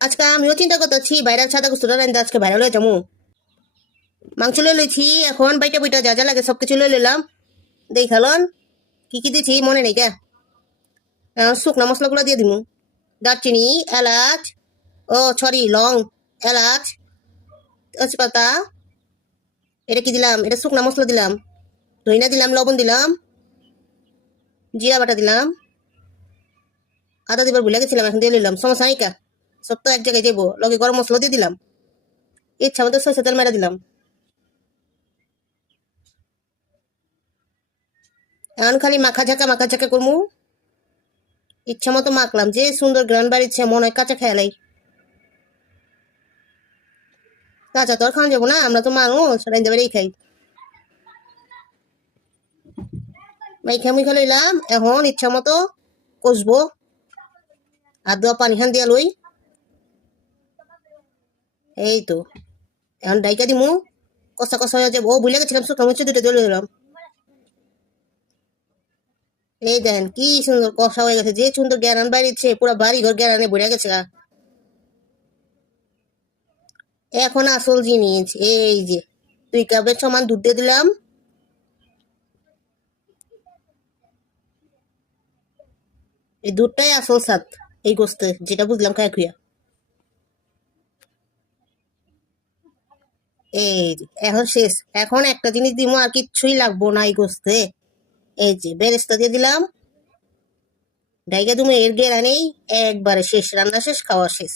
আজকে আমিও চিন্তা করতেছি বাইরের সাদা কুস্তুটা রান্ধতে আজকে বাইরে লয়ে যাবো। মাংস লয়ে লইছি, এখন বাইটা বইটা যা যা লাগে সবকিছু লয়ে লইলাম। দেখালন কি কি দিছি মনে নেই কে। এখন শুকনা মশলাগুলো দিয়ে দিমু। দারচিনি, এলাচ, ও সরি লং, এলাচ, তেজপাতা। এটা কি দিলাম? এটা শুকনা মশলা দিলাম। ধইনা দিলাম, লবণ দিলাম, জিরা বাটা দিলাম, আদা দিবার ভুলে গেছিলাম, এখন দিয়ে নিলাম। সমস্যা নাই কা, সব তো এক জায়গায় দেবো। লগে গরম মশলা দিয়ে দিলাম, ইচ্ছা মতো সরষের তেল মেরা দিলাম। এখন খালি মাখা ঝাঁকা করমু। ইচ্ছা মতো মাখলাম, যে সুন্দর গ্রান বাড়িছে, মনে হয় কাঁচা খেয়ালাই। কাঁচা তো আর খাওয়া যাবো না, আমরা তো মানুষ রাইন্দা বেড়েই খাই। মাইখা মুইখা লইলাম, এখন ইচ্ছা মতো কষবো। আর দেওয়া পানি খান দিয়া লই। এই তো এখন ডাইকা দিমু, কষা কষা হয়ে যাবো। ও ভুলে গেছিলাম, শুকনো মরিচ দুটো দিয়ে দিলাম। এই দেখেন কি সুন্দর কষা হয়ে গেছে, যে সুন্দর গ্যারান বাইরেছে, পুরো বাড়ি ঘর গ্যারানে ভরে গেছে গা। এখন আসল জিনিস, এই যে 2 কাপের সমান দুধ দিয়ে দিলাম। এই দুধটাই আসল স্বাদ এই গোস্তে, যেটা বুঝলাম খায় খুঁয়া। এই যে এখন শেষ। এখন একটা জিনিস দিমু, আর কিচ্ছুই লাগবো না এই গোস্তে। এই যে বেরেস্তা দিয়ে দিলাম। ডাইকা তুমি এর গেরানেই একবারে শেষ, রান্না শেষ, খাওয়া শেষ।